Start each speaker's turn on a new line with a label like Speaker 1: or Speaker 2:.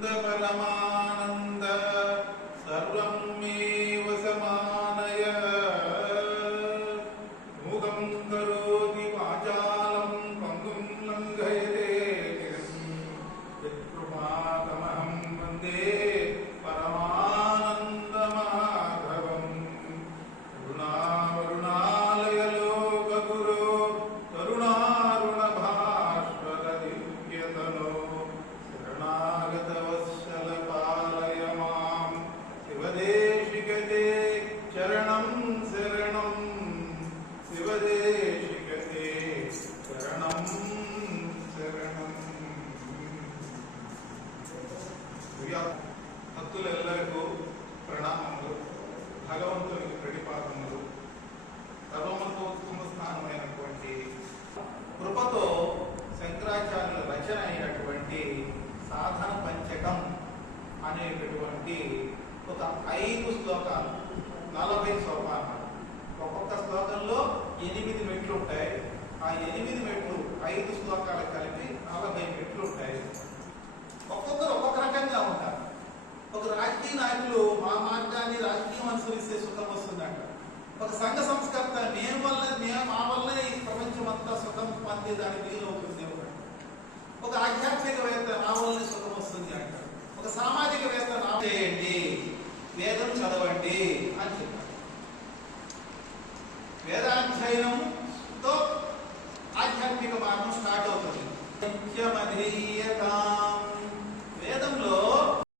Speaker 1: रमानन्द విద్యా భక్తులెల్లరికూ ప్రణామములు భగవంతునికి ప్రణిపాతములు సర్వమతోత్తమ స్థానమైనటువంటి కృపతో శంకరాచార్యుల రచన అయినటువంటి సాధన పంచకం అనేటటువంటి ఒక ఐదు శ్లోకాలు నలభై సోపానాలు ఒక్కొక్క శ్లోకంలో ఎనిమిది మెట్లు ఉంటాయి. ఆ ఎనిమిది మెట్లు ఐదు శ్లోకాలు కలిపి నలభై మెట్లు ఉంటాయి. అనుసరిస్తే సుఖం వస్తుందంట ఒక సంఘ సంస్కర్త మేము వల్ల మా వల్లే ఈ ప్రపంచం అంతా సుఖం పొందేదాని వీలు అవుతుంది ఒక ఆధ్యాత్మికవేత్త నా వల్లనే సుఖం వస్తుంది అంట ఒక సామాజికవేత్త నా చేయండి వేదం చదవండి అని చెప్పారు. వేదాధ్యయనంతో ఆధ్యాత్మిక మార్గం స్టార్ట్ అవుతుంది. ముఖ్యమధీయత